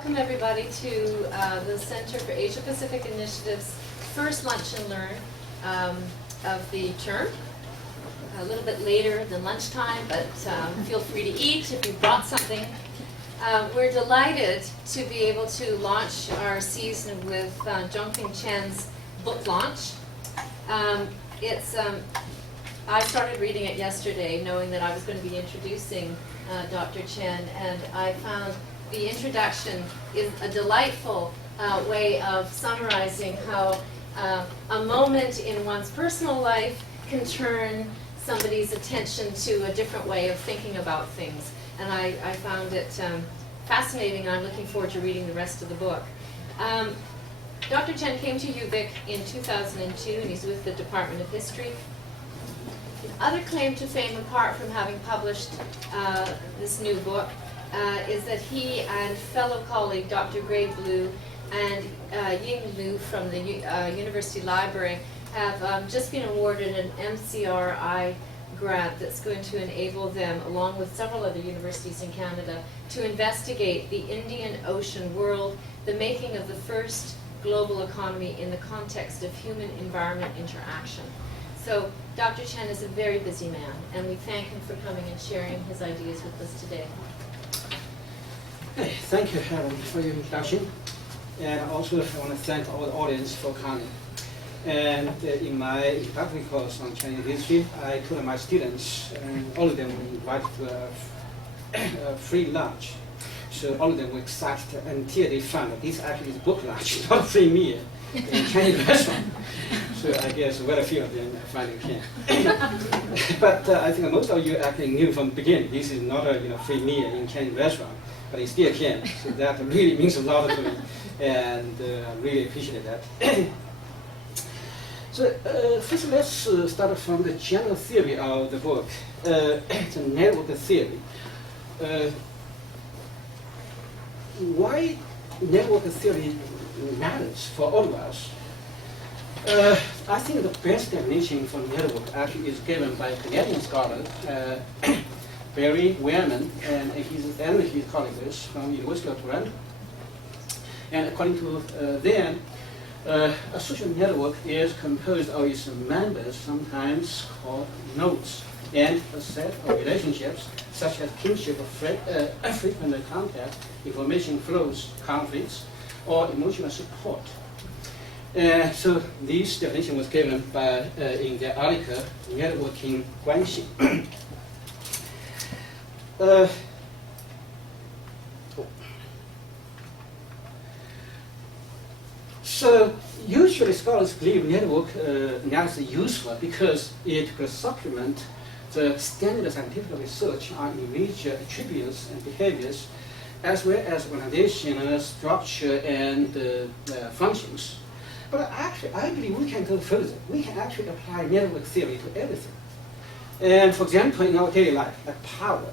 Welcome everybody to the Center for Asia Pacific Initiative's first Lunch and Learn of the term. A little bit later than lunchtime, but feel free to eat if you brought something. We're delighted to be able to launch our season with Zhongping Chen's book launch. I started reading it yesterday knowing that I was going to be introducing Dr. Chen, and I found the introduction is a delightful way of summarizing how a moment in one's personal life can turn somebody's attention to a different way of thinking about things. And I found it fascinating, and I'm looking forward to reading the rest of the book. Dr. Chen came to UVic in 2002, and he's with the Department of History. The other claim to fame, apart from having published this new book, is that he and fellow colleague Dr. Gray Blue and Ying Liu from the University Library have just been awarded an MCRI grant that's going to enable them, along with several other universities in Canada, to investigate the Indian Ocean world, the making of the first global economy in the context of human-environment interaction. So Dr. Chen is a very busy man, and we thank him for coming and sharing his ideas with us today. Hey, thank you, Helen, for your introduction. And also I want to thank all the audience for coming. And in my introductory course on Chinese history, I told my students, and all of them were invited to a free lunch. So all of them were excited until they found that this actually is a book lunch, not a free meal in a Chinese restaurant. So I guess very few of them finally came. But I think most of you actually knew from the beginning this is not a free meal in Chinese restaurant, but it still came. So that really means a lot to me, and I really appreciate that. So first let's start from the general theory of the book, the network theory. Why network theory matters for all of us? I think the best definition for network actually is given by a Canadian scholar, Barry Wellman, and his colleagues from the University of Toronto. And according to them, a social network is composed of its members, sometimes called nodes, and a set of relationships such as kinship, frequent contact, information flows, conflicts, or emotional support. So this definition was given by in the article Networking 关系. So usually scholars believe network analysis is useful because it could supplement the standard scientific research on individual attributes and behaviors, as well as organizational structure and functions. But actually, I believe we can go further. We can actually apply network theory to everything. And for example, in our daily life, like power.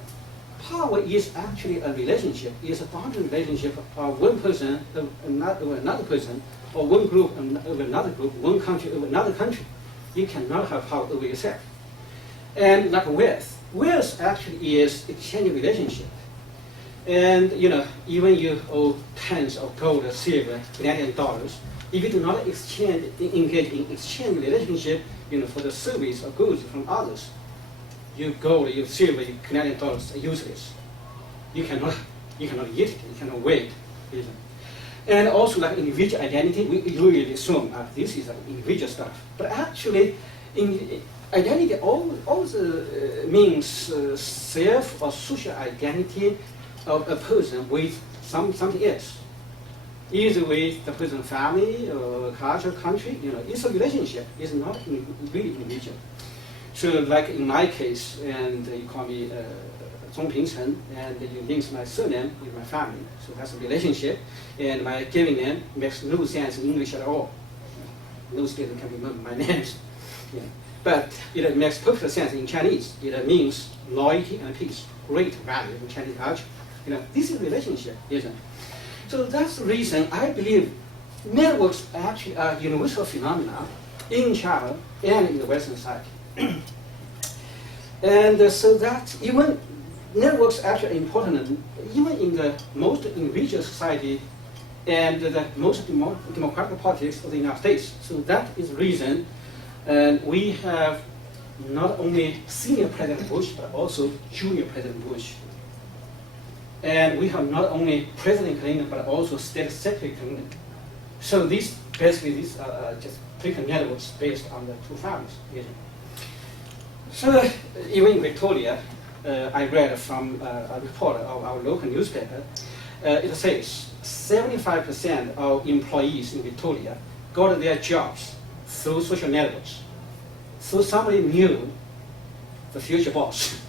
Power is actually a relationship. It's a boundary relationship of one person over another person, or one group over another group, one country over another country. You cannot have power over yourself. And like wealth. Wealth actually is exchanging relationship. And even you owe tons of gold or silver, Canadian dollars, if you do not engage in exchange relationship, for the service or goods from others, your gold, your silver, your Canadian dollars are useless. You cannot eat it. You cannot wait. And also, like individual identity, we usually assume this is individual stuff. But actually, identity also means self or social identity of a person with something else. Either with the person's family or culture, country, it's a relationship. It's not really individual. So, like in my case, and you call me Zhongping Chen, and you link my surname with my family. So that's a relationship. And my given name makes no sense in English at all. No student can remember my names. But it makes perfect sense in Chinese. It means loyalty and peace, great value in Chinese culture. This is a relationship, isn't it? So that's the reason I believe networks actually are universal phenomena in China and in the Western society. And so that even networks actually are important even in the most individual society and the most democratic politics of the United States. So that is the reason we have not only senior President Bush, but also junior President Bush. And we have not only President Clinton, but also State Secretary Clinton. So these are just frequent networks based on the two families. So even in Victoria, I read from a report of our local newspaper, it says 75% of employees in Victoria got their jobs through social networks. So somebody knew the future boss.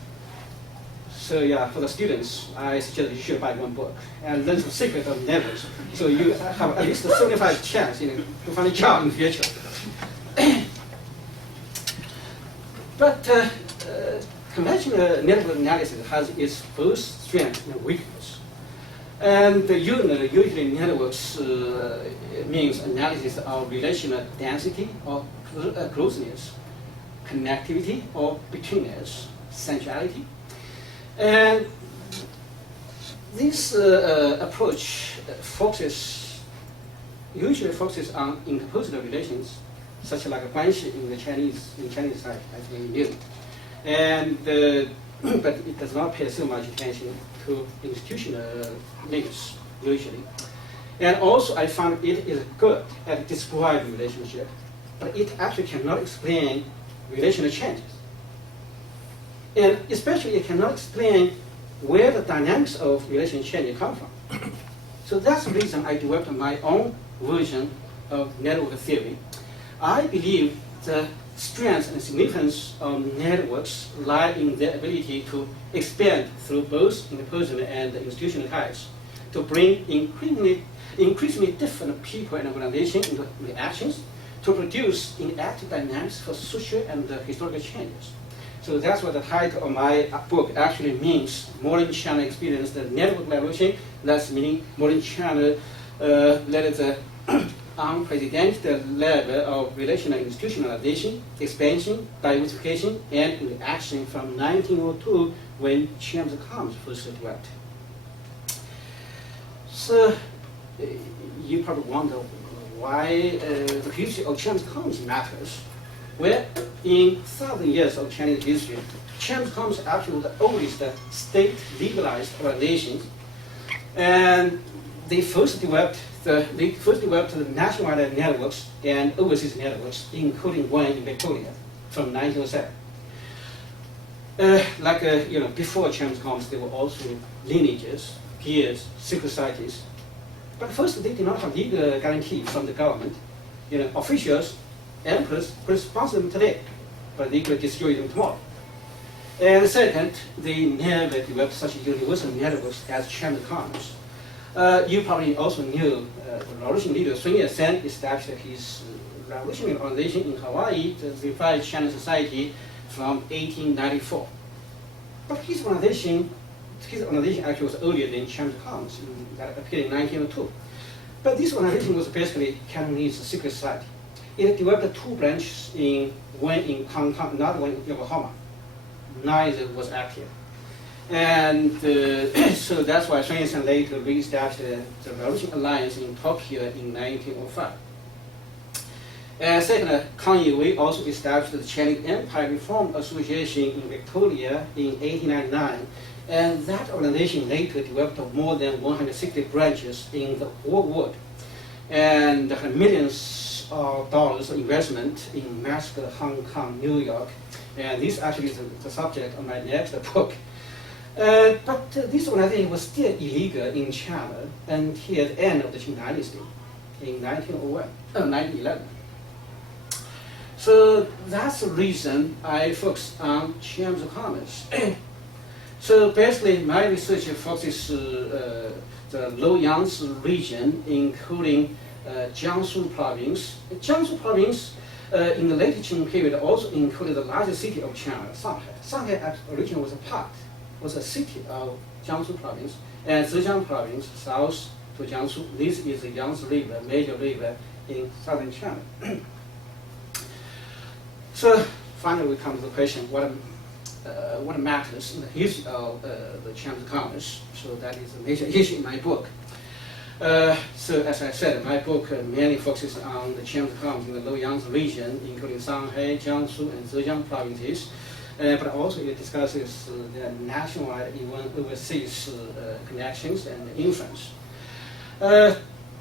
So yeah, for the students, I suggest you should buy one book and learn the secret of networks. So you have at least a 75% chance to find a job in the future. But conventional network analysis has its both strength and weakness. And usually networks means analysis of relational density or closeness, connectivity or betweenness, centrality. And this approach usually focuses on interpersonal relations, such like a guanxi in the Chinese side, as we knew. And but it does not pay so much attention to institutional links usually. And also, I found it is good at describing relationship, but it actually cannot explain relational changes. And especially, it cannot explain where the dynamics of relation change come from. So that's the reason I developed my own version of network theory. I believe the strength and significance of networks lie in their ability to expand through both interpersonal and institutional ties, to bring increasingly different people and organizations into reactions, to produce interactive dynamics for social and historical changes. So that's what the title of my book actually means. Modern China experienced the network revolution. That's meaning modern China led the unprecedented level of relational institutionalization, expansion, diversification, and reaction from 1902 when Chen's commerce first developed. So you probably wonder why the history of Chen's commerce matters. Well, in 1,000 years of Chinese history, Chen's commerce actually was the oldest state legalized organization, and they first developed the nationwide networks and overseas networks, including one in Victoria from 1907. Before Chen's commerce, there were also lineages, guilds, secret societies. But first, they did not have legal guarantee from the government. Officials, emperors could sponsor them today, but they could destroy them tomorrow. And second, they never developed such universal networks as Chen's commerce. You probably also knew the revolution leader Sun Yat-sen established his revolutionary organization in Hawaii to revive Chinese society from 1894. But his organization actually was earlier than Chen's commerce, that appeared in 1902. But this organization was basically Cantonese secret society. It developed two branches, one in Hong Kong, another one in Yokohama. Neither was active. And so that's why Sun Yat-sen later re-established the Revolution Alliance in Tokyo in 1905. And second, Kang Yi-wei also established the Chinese Empire Reform Association in Victoria in 1899. And that organization later developed more than 160 branches in the whole world. And had millions of dollars of investment in Mexico, Hong Kong, New York. And this actually is the subject of my next book. But this organization was still illegal in China until the end of the Qing Dynasty in 1911. So that's the reason I focused on Chen's commerce. So basically, my research focuses the Low Yangtze region, including Jiangsu province. Jiangsu province in the late Qing period also included the largest city of China, Shanghai. Shanghai originally was a city of Jiangsu province, and Zhejiang province, south to Jiangsu. This is the Yangtze River, major river in southern China. So finally, we come to the question: what what matters in the history of the Chamber of Commerce. So that is a major issue in my book. So as I said, my book mainly focuses on the Chamber of Commerce in the Low-Yangtze region, including Shanghai, Jiangsu, and Zhejiang provinces. But also it discusses the nationwide, even overseas connections and influence.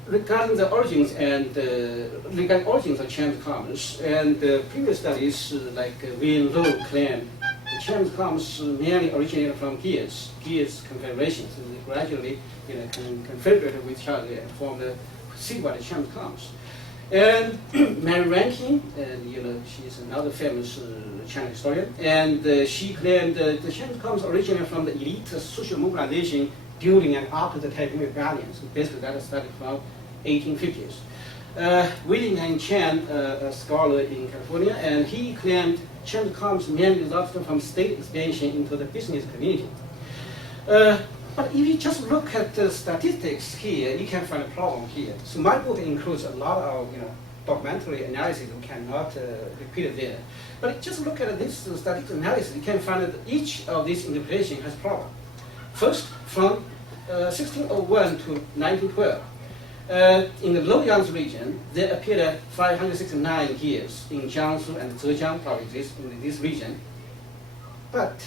Regarding the origins of Chamber of Commerce, and previous studies like Wien Low claim the Chamber of Commerce mainly originated from gears confederations, and they gradually confederated with each other and formed the citywide Chamber of Commerce. And Mary Rankin, she's another famous China historian, and she claimed that the Chamber of Commerce originated from the elite social mobilization during and after the Taiping Rebellion. So basically that started from 1850s. William Chen, a scholar in California, and he claimed Chamber of Commerce mainly resulted from state expansion into the business community. But if you just look at the statistics here, you can find a problem here. So my book includes a lot of documentary analysis. We cannot repeat it there. But just look at this statistical analysis, you can find that each of these interpretations has a problem. First, from 1601 to 1912, in the Low-Yangtze region, there appeared 569 gears in Jiangsu and Zhejiang provinces in this region. But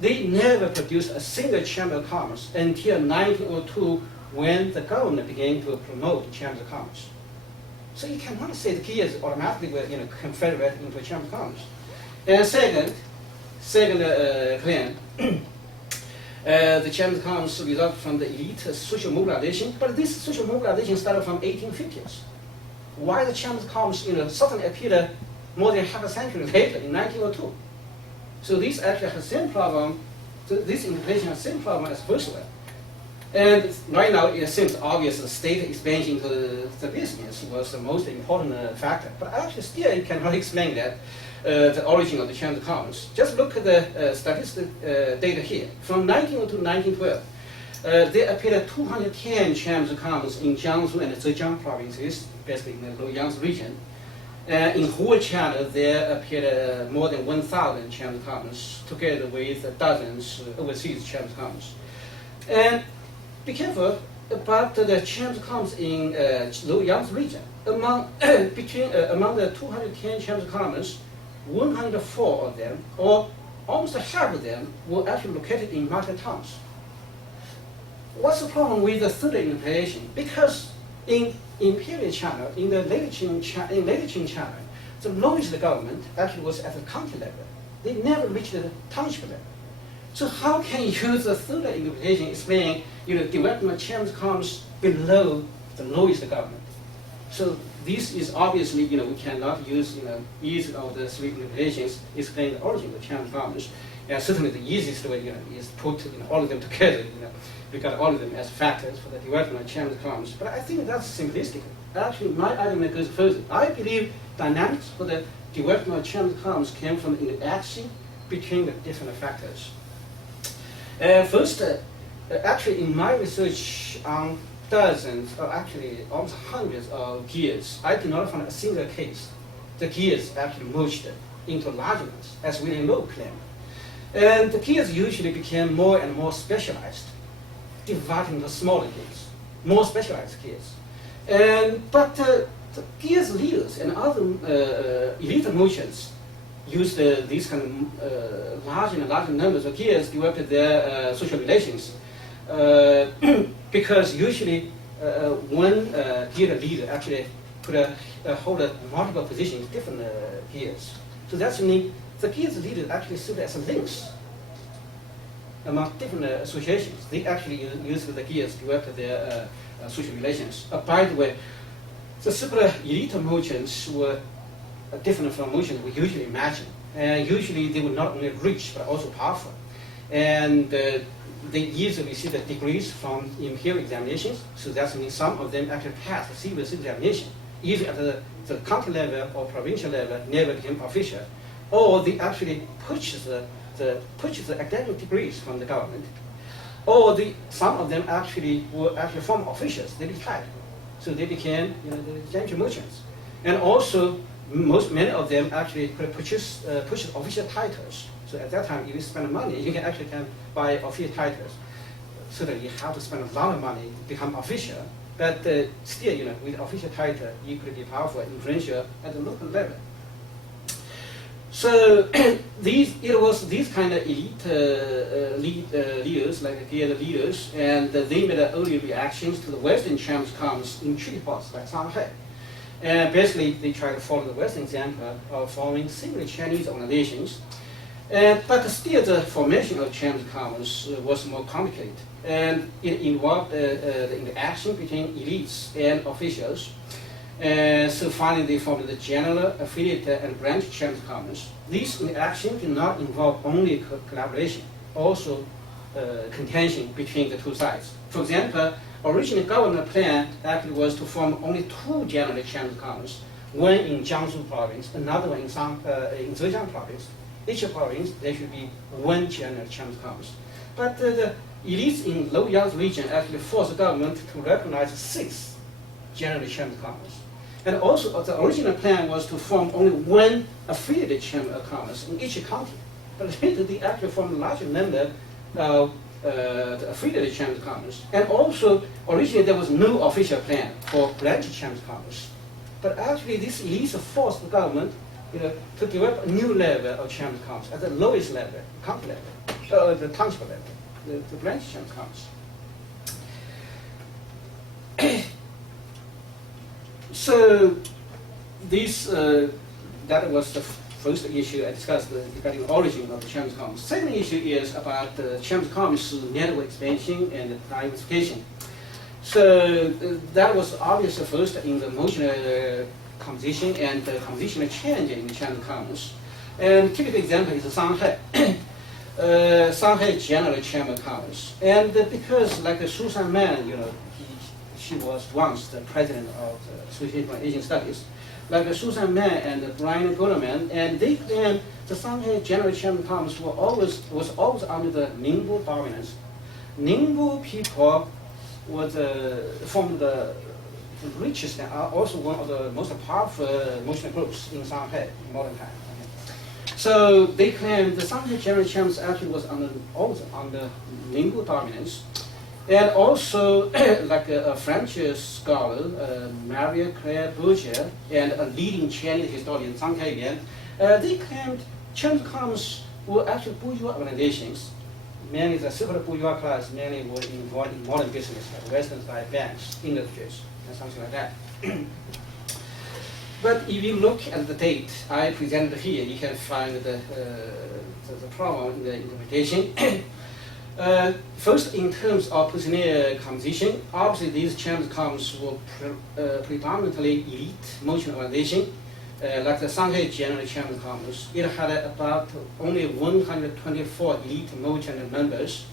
they never produced a single Chamber of Commerce until 1902, when the government began to promote Chamber of Commerce. So you cannot say the gears automatically were confederate into a Chamber of Commerce. And second claim, the Chamber of Commerce resulted from the elite social mobilization, but this social mobilization started from 1850s. Why the Chamber of Commerce suddenly appeared more than half a century later in 1902? So this actually has the same problem, this interpretation has the same problem as the first one. And right now it seems obvious the state expansion to the business was the most important factor. But actually still you cannot explain that, the origin of the Chamber of Commerce. Just look at the statistic data here. From 1902 to 1912, there appeared 210 Chambers of Commerce in Jiangsu and Zhejiang provinces, basically in the Low-Yangtze region. In whole China, there appeared more than 1,000 Chambers of Commerce, together with dozens overseas Chambers of Commerce. And be careful about the Chambers of Commerce in Low-Yangtze region. Among the 210 Chambers of Commerce, 104 of them, or almost half of them, were actually located in market towns. What's the problem with the third interpretation? Because in imperial China, in later Qing China, the lowest government actually was at the county level. They never reached the township level. So how can you use the third interpretation explain development Chambers of Commerce below the lowest government? So this is obviously we cannot use either of the three interpretations explain the origin of the Chamber of Commerce. And certainly the easiest way is put all of them together. Regard all of them as factors for the development of Chamber of Commerce. But I think that's simplistic. Actually, my argument goes further. I believe dynamics for the development of Chamber of Commerce came from the interaction between the different factors. First, actually, in my research on dozens, or actually almost hundreds of gears, I did not find a single case. The gears actually merged into larger ones, as William Lowe claimed. And the gears usually became more and more specialized, dividing the smaller gears, more specialized gears. But the gears leaders and other elite merchants used these kind of larger and larger numbers of gears to develop their social relations. Because usually one gear leader actually could hold multiple positions in different gears. So that's mean the gears leader actually served as links among different associations. They actually use the gears to develop their social relations. By the way, the super elite merchants were different from merchants we usually imagine. Usually they were not only rich but also powerful. And they easily receive the degrees from imperial examinations. So that means some of them actually passed the civil examination, either at the county level or provincial level, never became official, or they actually purchased the academic degrees from the government, or some of them actually were former officials. They retired, so they became the gentry merchants, and also many of them actually could purchase official titles. So at that time, if you spend money, you can actually buy official titles. Certainly, you have to spend a lot of money to become official, but still, with official title, you could be powerful, influential at the local level. So it was these kind of elite leaders, like guild leaders, and they made early reactions to the Western Chinese commerce in treaty ports like Shanghai. And basically, they tried to follow the Western example of forming similar Chinese organizations. But still, the formation of Chinese commerce was more complicated, and it involved the interaction between elites and officials. So finally, they formed the general, affiliate, and branch Chinese commerce. These interactions do not involve only collaboration, also contention between the two sides. For example, original government plan actually was to form only two general Chinese commerce, one in Jiangsu province, another one in Zhejiang province. Each province, there should be one general Chinese commerce. But the elites in Low-Yang region actually forced the government to recognize 6 general Chinese commerce. And also, the original plan was to form only one affiliated chamber of commerce in each county. But later, they actually formed a larger number of the affiliated chamber of commerce. And also, originally, there was no official plan for branch chamber of commerce. But actually, these elites forced the government to develop a new level of chamber of commerce at the lowest level, county level, the township level, the branch chamber of commerce. So this that was the first issue I discussed regarding the origin of the Chinese commerce. Second issue is about the Chinese commerce network expansion and diversification. So that was obvious first in the emotional composition and the compositional change in the Chinese commerce. And typical example is Shanghai. Shanghai General Chamber of Commerce. And because like Susan Man, she was once the president of the Association for Asian Studies, like Susan Man and Brian Goldman, and they claimed the Shanghai General Chamber of Commerce was always under the Ningbo dominance. Ningbo people was formed the richest and are also one of the most powerful emotional groups in Shanghai in modern time. So they claimed the Shanghai General Chamber actually was always under Ningbo dominance. And also, like a French scholar, Marie-Claire Bourget, and a leading Chinese historian, Zhang Kaiyuan, they claimed Chinese commerce were actually bourgeois organizations. Mainly the super bourgeois class mainly were involved in modern business, like Western style banks, industries, and something like that. But if you look at the date I presented here, you can find the problem in the interpretation. First, in terms of personnel composition, obviously these Chinese commerce were predominantly elite merchant organization, like the Shanghai General Chamber of Commerce. It had about only 124 elite merchant members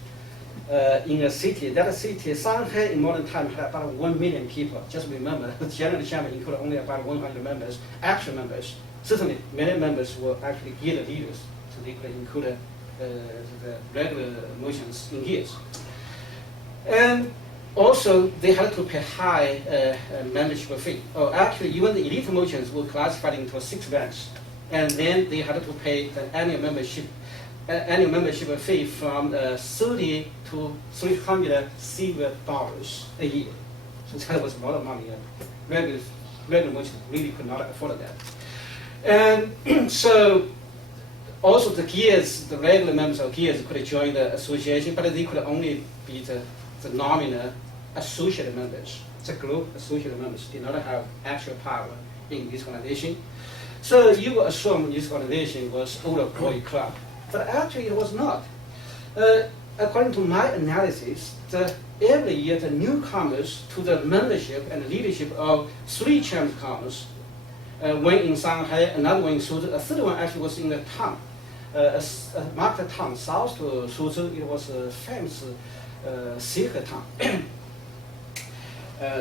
in a city. That city, Shanghai in modern time, had about 1 million people. Just remember, the General Chamber included only about 100 members, actual members. Certainly, many members were actually guild leaders, so they could include the regular merchants in guilds. And also, they had to pay high membership fee. Actually, even the elite merchants were classified into 6 ranks, and then they had to pay the annual membership fee from 30 to 300 silver dollars a year. So that was a lot of money. Regular merchants really could not afford that. And so, also the guilds, the regular members of guilds could join the association, but they could only be the nominal associate members. The group associate members did not have actual power in this organization. So you will assume this organization was old boy club, but actually it was not. According to my analysis, every year the newcomers to the membership and leadership of 3 Chinese commerce, one in Shanghai, another one in Suzhou, a third one actually was in the town, a market town south to Suzhou. It was a famous silk town,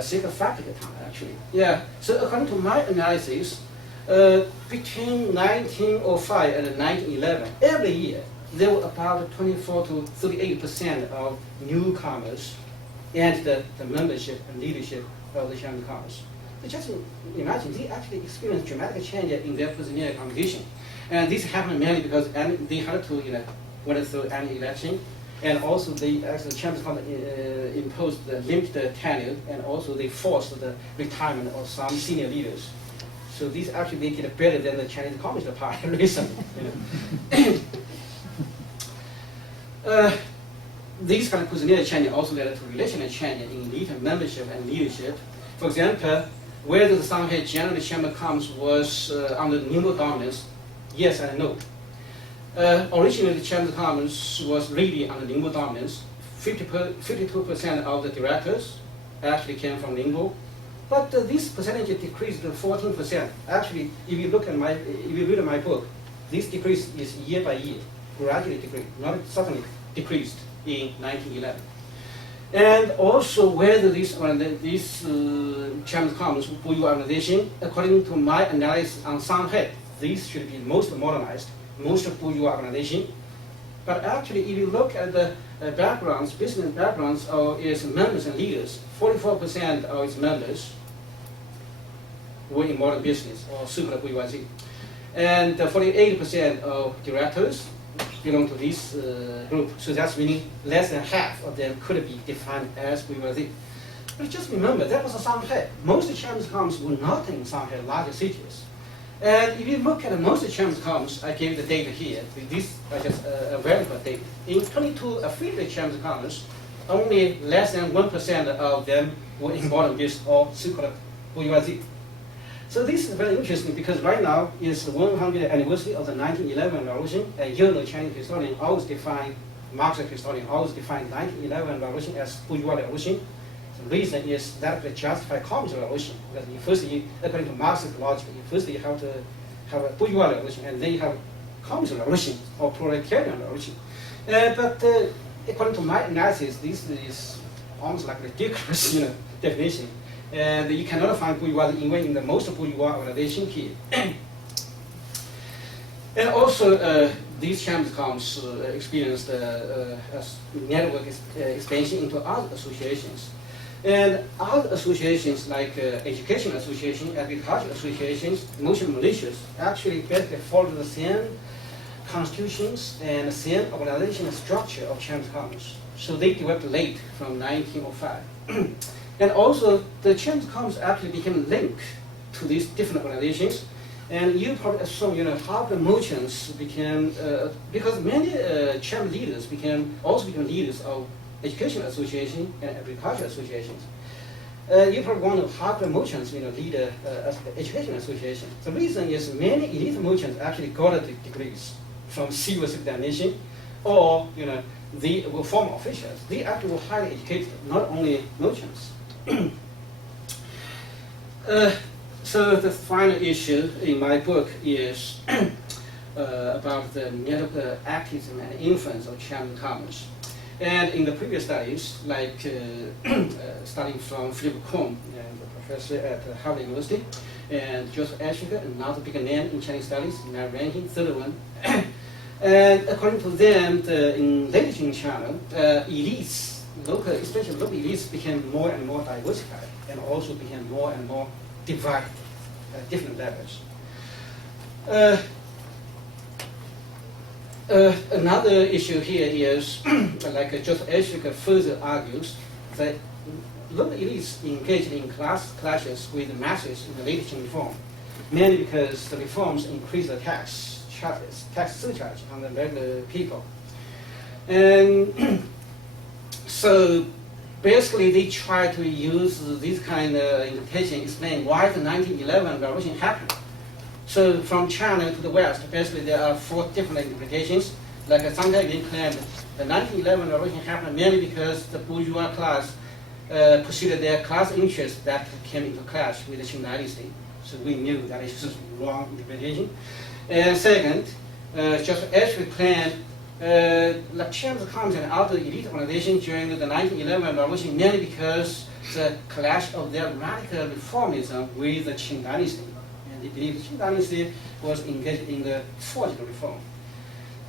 silk factory town actually. Yeah. So according to my analysis, between 1905 and 1911, every year there were about 24 to 38% of newcomers and the membership and leadership of the Chinese commerce. just imagine, they actually experienced dramatic change in their prisoner condition. And this happened mainly because they had to, went through an election, and also they actually Champions imposed the limited tenure, and also they forced the retirement of some senior leaders. So this actually make it better than the Chinese Communist Party recently. These kind of prisoner change also led to relational change in elite membership and leadership. For example, whether the Shanghai General Chamber of Commerce was under Ningbo dominance, yes and no. Originally, the Chamber of Commerce was really under Ningbo dominance. 52% of the directors actually came from Ningbo, but this percentage decreased to 14%. Actually, if you read my book, this decrease is year by year, gradually decreased, not suddenly decreased in 1911. And also whether this Chamber of Commerce bourgeois organization, according to my analysis on Shanghai, this should be most modernized, most bourgeois organization. But actually, if you look at the backgrounds, business backgrounds of its members and leaders, 44% of its members were in modern business or super bourgeoisie. And 48% of directors belong to this group. So that's meaning less than half of them could be defined as bourgeoisie. But just remember, that was Shanghai. Most Chinese commerce were not in Shanghai, larger cities. And if you look at most Chinese commerce, I gave the data here. These are just available data. In 22 affiliate Chinese commerce, only less than 1% of them were in modern business or so-called bourgeoisie. So this is very interesting because right now is the 100th anniversary of the 1911 revolution, and Chinese historian always define, Marxist historian always define 1911 revolution as bourgeois revolution. The reason is that to justify communist revolution, because according to Marxist logic, you have to have a bourgeois revolution, and then you have communist revolution or proletarian revolution. But according to my analysis, this is almost like ridiculous, definition. And you cannot find bourgeois even in the most bourgeois organization here. And also, these Chinese commerce experienced network expansion into other associations. And other associations like education association, agriculture associations, most militias actually basically follow the same constitutions and the same organizational structure of Chinese commerce. So they developed late from 1905. And also, the Chinese commerce actually became linked to these different organizations. And you probably assume, how the merchants became, because many Chinese leaders also became leaders of education association and agriculture associations. You probably wonder how the merchants, lead education association. The reason is many elite merchants actually got degrees from civil examination, or they were former officials. They actually were highly educated, not only merchants. So the final issue in my book is about the network activism and influence of Chinese commerce. And in the previous studies, like starting from Philip Kuhn, the professor at Harvard University, and Joseph Eschinger, another big name in Chinese studies, now ranking third one. And according to them, in later in China, elites, especially local elites, became more and more diversified, and also became more and more divided at different levels. Another issue here is, like Joseph Eschinger further argues, that local elites engaged in class clashes with the masses in the later Qing reform, mainly because the reforms increased the tax surcharge on the regular people. And so basically they try to use this kind of interpretation to explain why the 1911 revolution happened. So from China to the West, basically there are 4 different interpretations. Like sometimes they claim the 1911 revolution happened mainly because the bourgeois class pursued their class interests that came into clash with the Qing dynasty. So we knew that it was wrong interpretation. And second, just as we claimed, the Chinese commerce and other elite organizations during the 1911 revolution mainly because the clash of their radical reformism with the Qing dynasty. And they believe the Qing dynasty was engaged in the forcible reform.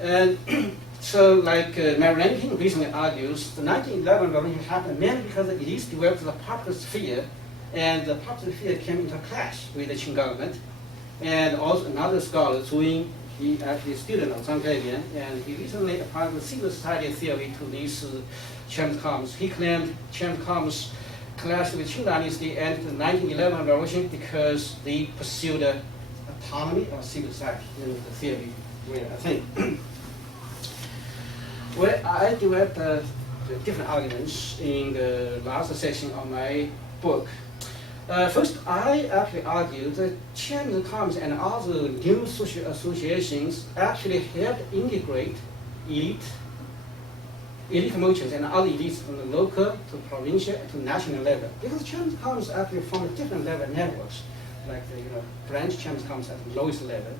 And so, like Mary Rankin recently argues, the 1911 revolution happened mainly because the elites developed the popular sphere and the popular fear came into clash with the Qing government. And also another scholar, Zhu, he actually a student of Zhongping, and he recently applied the civil society theory to these Chinese communists. He claimed Chinese communists clashed with Qing dynasty and the 1911 revolution because they pursued autonomy of civil society in the theory, where I think. Well, I developed the different arguments in the last section of my book. First, I actually argue that Chinese communists and other new social associations actually helped integrate elite motions and other elites from the local to provincial to national level. Because Chinese communists actually formed different level networks, like the branch Chinese communists at the lowest level,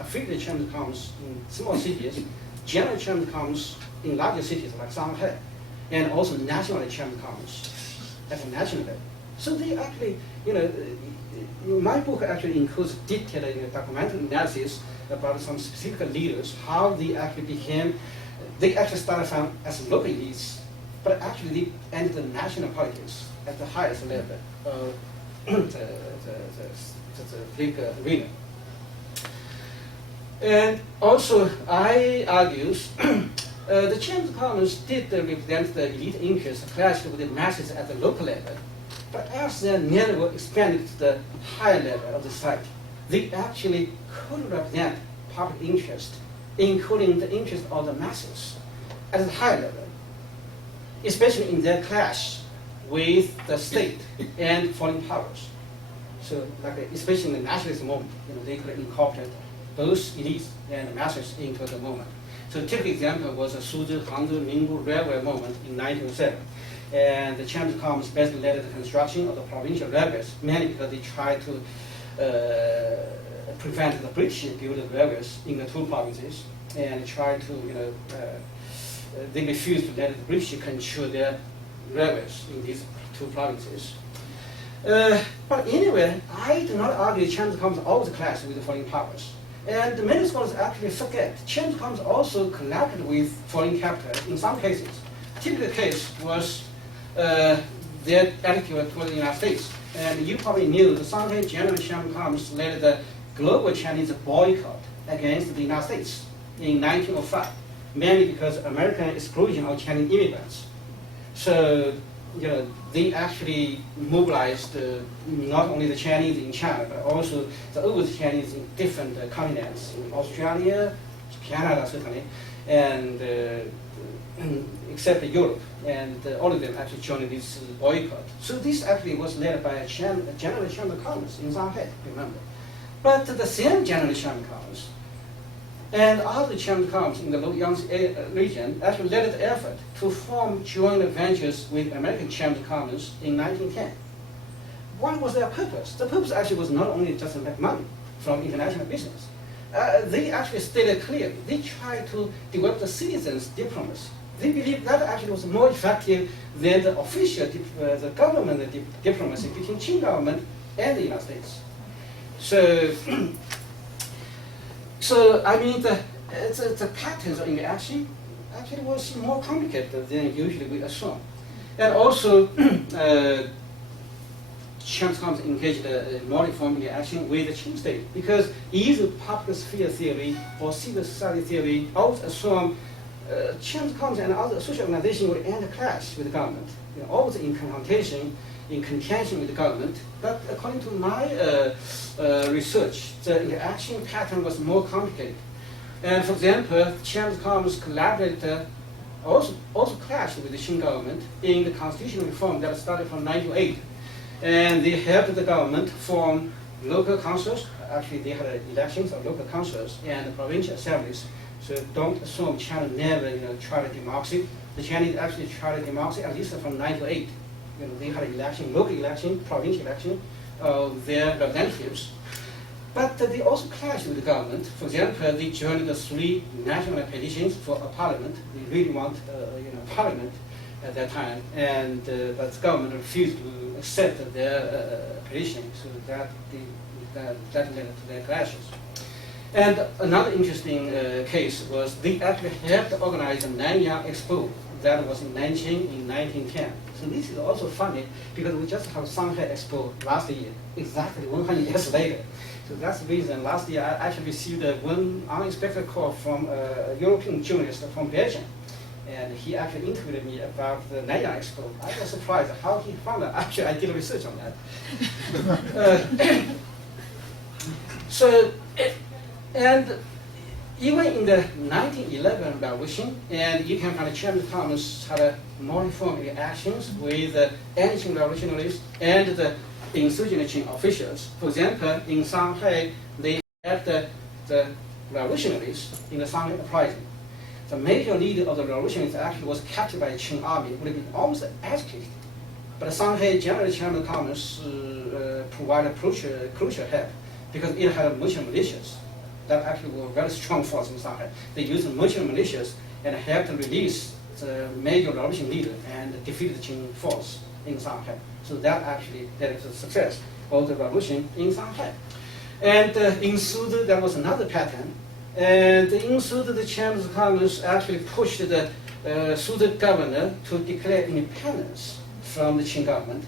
affiliated Chinese communists in small cities, general Chinese communists in larger cities like Shanghai, and also national Chinese communists at the national level. So they actually, my book actually includes detailed documentary analysis about some specific leaders, how they actually started from as local elites, but actually they entered the national politics at the highest level of the big arena. And also, I argue the Chinese communists did represent the elite interests clashed with the masses at the local level, but as their network expanded to the higher level of the society, they actually could represent public interest, including the interest of the masses at the higher level, especially in their clash with the state and foreign powers. So, especially in the nationalist movement, they could incorporate both elites and the masses into the movement. So, a typical example was the Suzhou-Hangzhou-Ningbo railway movement in 1907. And the Chinese communists basically led the construction of the provincial railways, mainly because they tried to prevent the British building railways in the two provinces, and tried to, they refused to let the British control their railways in these two provinces. But anyway, I do not argue Chinese communists always clashed with the foreign powers. And many scholars actually forget Chinese communists also collaborated with foreign capital in some cases. A typical case was their attitude toward the United States. And you probably knew the Shanghai General Chinese communists led the global Chinese boycott against the United States in 1905, mainly because American exclusion of Chinese immigrants. So, they actually mobilized not only the Chinese in China, but also the overseas Chinese in different continents, in Australia, Canada certainly, and except Europe, and all of them actually joined this boycott. So this actually was led by a general Chinese communists in Shanghai, remember. But the same general Chinese communists and other Chinese communists in the Yangtze region actually led the effort to form joint ventures with American Chinese communists in 1910. What was their purpose? The purpose actually was not only just to make money from international business. They actually stated clearly, they tried to develop the citizens' diplomacy. They believed that actually was more effective than the official, the government diplomacy between Qing government and the United States. So I mean, the patterns of interaction actually was more complicated than usually we assume. And also, Chinese communists engaged in multi-form interaction with the Qing state, because either popular sphere theory or civil society theory always assume Chinese communists and other social organizations would end a clash with the government, always in confrontation, in contention with the government. But according to my research, the interaction pattern was more complicated. And for example, Chinese communists collaborated, also clashed with the Qing government in the constitutional reform that started from 1908. And they helped the government form local councils. Actually, they had elections of local councils and provincial assemblies. So don't assume China never tried democracy. The Chinese actually tried democracy at least from 1908. They had election, local election, provincial election of their representatives. But they also clashed with the government. For example, they joined the 3 national petitions for a parliament. They really want parliament at that time, and but the government refused to accept their petition, so that led to their clashes. And another interesting case was they actually helped organize the Nanyang Expo that was in Nanjing in 1910. So this is also funny because we just have Shanghai Expo last year, exactly 100 years later. So that's the reason last year I actually received one unexpected call from a European journalist from Belgium. And he actually interviewed me about the Nanyang Expo. I was surprised how he found that. Actually, I did research on that. And even in the 1911 revolution, and you can find Chinese Communists had a multiform reactions with the anti-Qing revolutionaries and the insurgent Qing officials. For example, in Shanghai, they had the revolutionaries in the Shanghai uprising. The major leader of the revolution actually was captured by the Qing army, would have been almost executed. But Shanghai General Chinese Communists provided crucial help because it had merchant militias that actually were very strong force in Shanghai. They used merchant militias and helped release the major revolution leader and defeat the Qing force in Shanghai. So that actually led to the success of the revolution in Shanghai. And in Suzhou, there was another pattern. And in Suzhou, the Chinese Communists actually pushed the Suzhou governor to declare independence from the Qing government.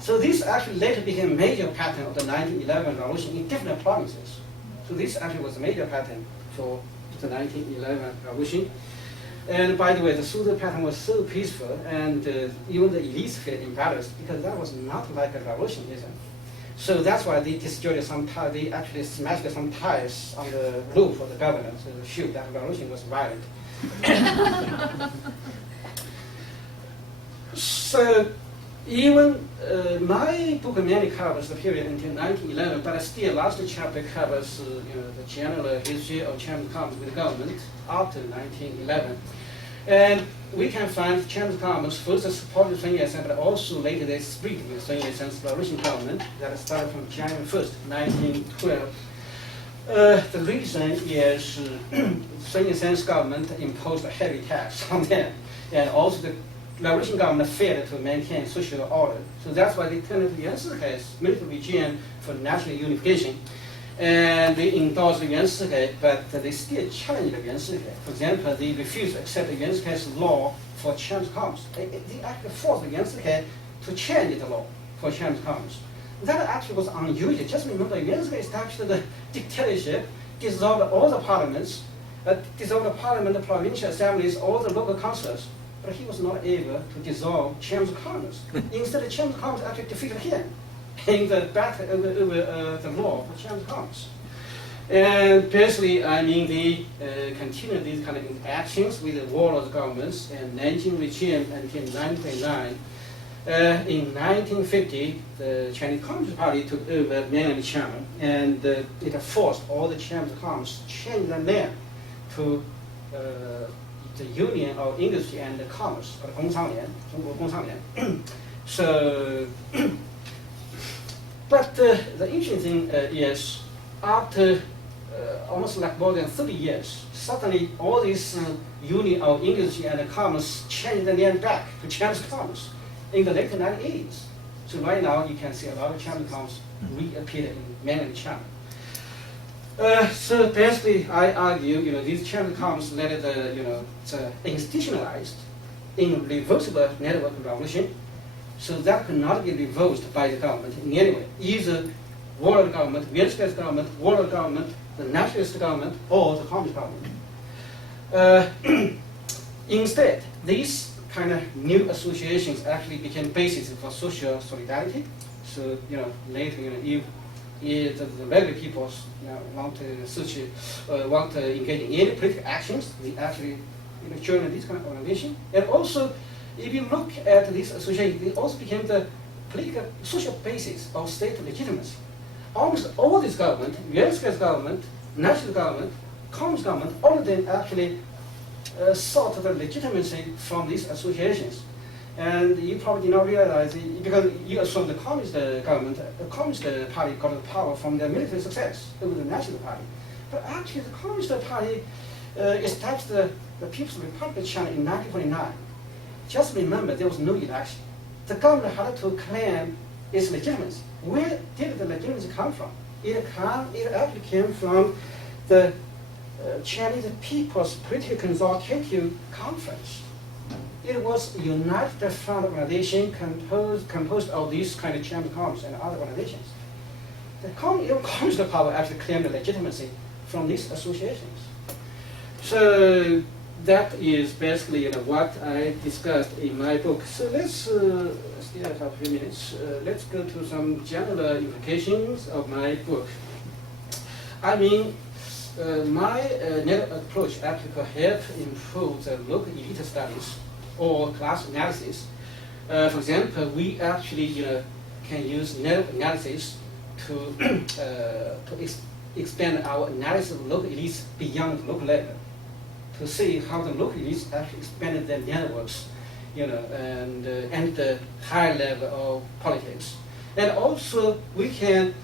So this actually later became a major pattern of the 1911 revolution in different provinces. So this actually was a major pattern for the 1911 revolution. And by the way, the Suzhou pattern was so peaceful, and even the elites felt embarrassed because that was not like a revolution, is it? So that's why they destroyed some tires. They actually smashed some tires on the roof of the governor to show that revolution was violent. So even my book mainly covers the period until 1911, but still last chapter covers the general history of Chinese Communists with the government after 1911. And we can find Chinese Communists first supported Sun Yat-sen, but also later they split with Sun Yat-sen's revolution government that started from January 1st, 1912. The reason is Sun Yat-sen's government imposed a heavy tax on them, and also the revolution government failed to maintain social order. So that's why they turned to Yuan Shihai's military regime for national unification. And they endorsed Yuan Shihai, but they still challenged Yuan Shihai. For example, they refused to accept Yuan Shihai's law for Chinese Communists. They actually forced Yuan Shihai to change the law for Chinese Communists. That actually was unusual. Just remember, Yuan Shihai established the dictatorship, dissolved all the parliaments, dissolved the parliament, the provincial assemblies, all the local councils. But he was not able to dissolve Chinese Communists. Instead, the Chinese Communists actually defeated him in the battle over the law for Chinese Communists. And basically, I mean, they continued these kind of actions with the warlord governments and Nanjing regime until 1939. In 1950, the Chinese Communist Party took over mainland China, and it forced all the Chinese Communists to change their name to the Union of Industry and Commerce, or 工商联, 中国工商联. So, but the interesting thing is, after almost like more than 30 years, suddenly all these Union of Industry and Commerce changed the name back to Chinese Commerce in the late 1980s. So right now you can see a lot of Chinese Commerce reappear in mainland China. So basically, I argue, these Chinese Communists led the institutionalized, irreversible network revolution. So that could not be reversed by the government in any way, either warlord government, Yuan Shihai's government, warlord government, the nationalist government, or the communist government. Instead, these kind of new associations actually became basis for social solidarity. So later, if the regular people want to engage in any political actions, they actually join this kind of organization. And also, if you look at this association, they also became the political social basis of state legitimacy. Almost all this government, Yuan Shihai's government, national government, communist government, all of them actually sought the legitimacy from these associations. And you probably did not realize it because you assume the communist government, the communist party got the power from their military success over the national party. But actually, the communist party established the People's Republic of China in 1949. Just remember, there was no election. The government had to claim its legitimacy. Where did the legitimacy come from? It actually came from the Chinese People's Political Consultative Conference. it was a united front organization composed of these kind of Chinese communists and other organizations. The communist power actually claimed legitimacy from these associations. So that is basically what I discussed in my book. So let's still have a few minutes. Let's go to some general implications of my book. I mean, my network approach actually could help improve the local elite studies or class analysis. For example, we actually can use network analysis to expand our analysis of local elites beyond the local level, to see how the local elites actually expanded their networks, and the higher level of politics. And also, we can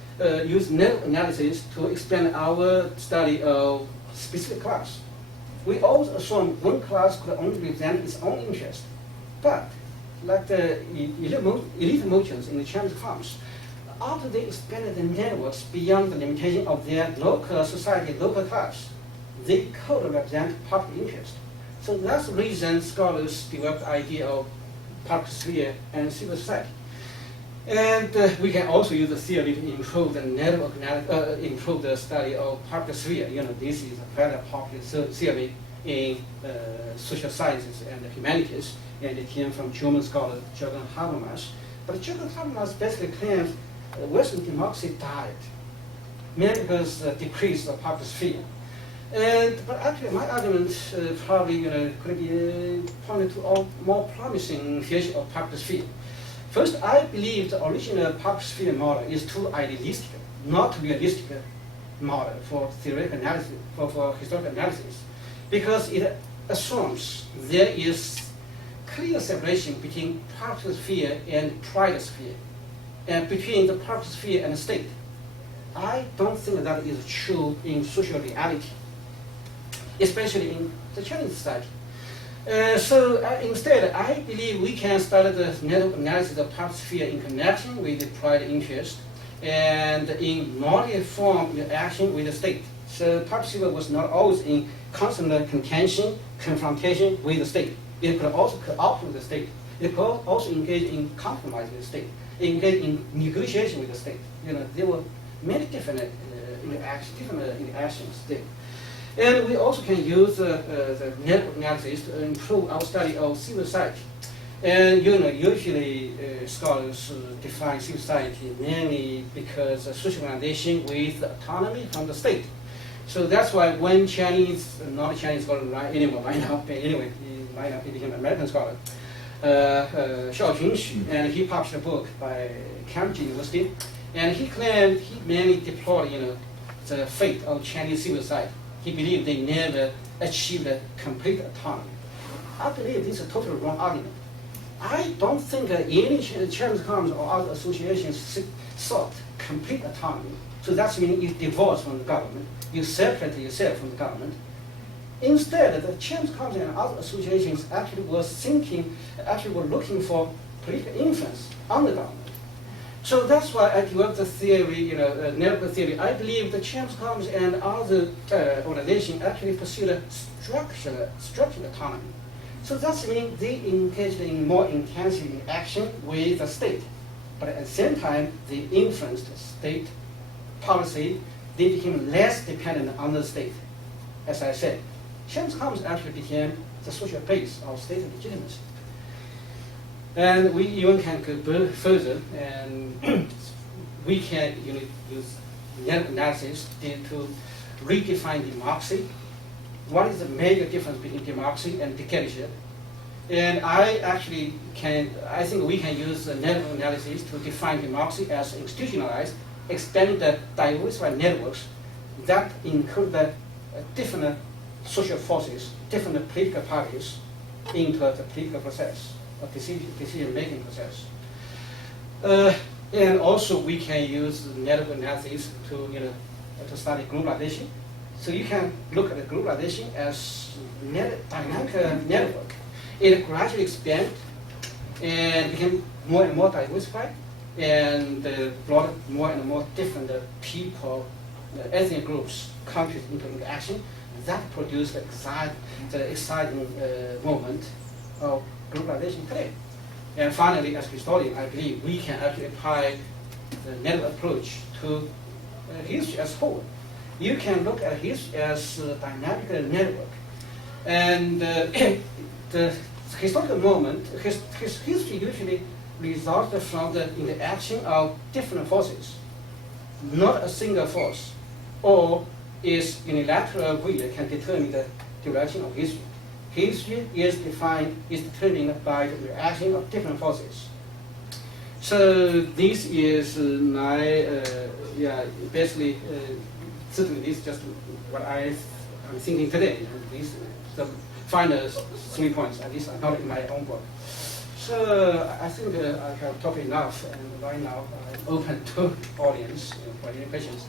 use network analysis to expand our study of specific class. We always assume one class could only represent its own interest, but like the elite motions in the Chinese communists, after they expanded the networks beyond the limitation of their local society, local class, they could represent public interest. So that's the reason scholars developed the idea of public sphere and civil society. And we can also use the theory to improve the network, improve the study of public sphere. This is a very popular theory in social sciences and the humanities, and it came from German scholar Jürgen Habermas. But Jürgen Habermas basically claims Western democracy died, mainly because of the decrease of public sphere. But actually, my argument probably could be pointed to a more promising future of public sphere. First, I believe the original public sphere model is too idealistic, not realistic model for theoretical analysis, for historical analysis, because it assumes there is clear separation between public sphere and private sphere, and between the public sphere and the state. I don't think that is true in social reality, especially in the Chinese society. Instead, I believe we can start the network analysis of public sphere in connection with the private interest and in multi-form interaction with the state. So public sphere was not always in constant contention, confrontation with the state. It could also cooperate with the state. It could also engage in compromise with the state, engage in negotiation with the state. There were many different interactions there. And we also can use the network analysis to improve our study of civil society. And usually scholars define civil society mainly because social organization with autonomy from the state. So that's why when Chinese, not a Chinese scholar anymore, might not be anyway, he might not be an American scholar, Xiaoqun, and he published a book by Cambridge University, and he claimed he mainly deplored the fate of Chinese civil society. He believed they never achieved a complete autonomy. I believe this is a totally wrong argument. I don't think any Chinese communists or other associations sought complete autonomy. So that's meaning you divorce from the government, you separate yourself from the government. Instead, the Chinese communists and other associations actually were looking for political influence on the government. So that's why I developed the theory, network theory. I believe the Chinese communists and other organizations actually pursued a structural autonomy. So that's meaning they engaged in more intensive action with the state. But at the same time, they influenced state policy. They became less dependent on the state. As I said, Chinese communists actually became the social base of state legitimacy. And we even can go further, and we can use network analysis to redefine democracy. What is the major difference between democracy and dictatorship? And I think we can use the network analysis to define democracy as institutionalized, expand the diversified networks that include the different social forces, different political parties into the political process, a decision-making process. And also we can use network analysis to study globalization. So you can look at the globalization as dynamic network. It gradually expanded and became more and more diversified and brought more and more different people, ethnic groups, countries into action. That produced the exciting moment of globalization today. And finally, as historian, I believe we can actually apply the network approach to history as whole. You can look at history as a dynamic network. And the historical moment, history usually results from the interaction of different forces, not a single force, or is unilateral will can determine the direction of history. History is determined by the reaction of different forces. So this is my, basically, certainly this is just what I'm thinking today. These the final 3 points, and these are not in my own book. So I think I have talked enough, and right now I'm open to audience for any questions.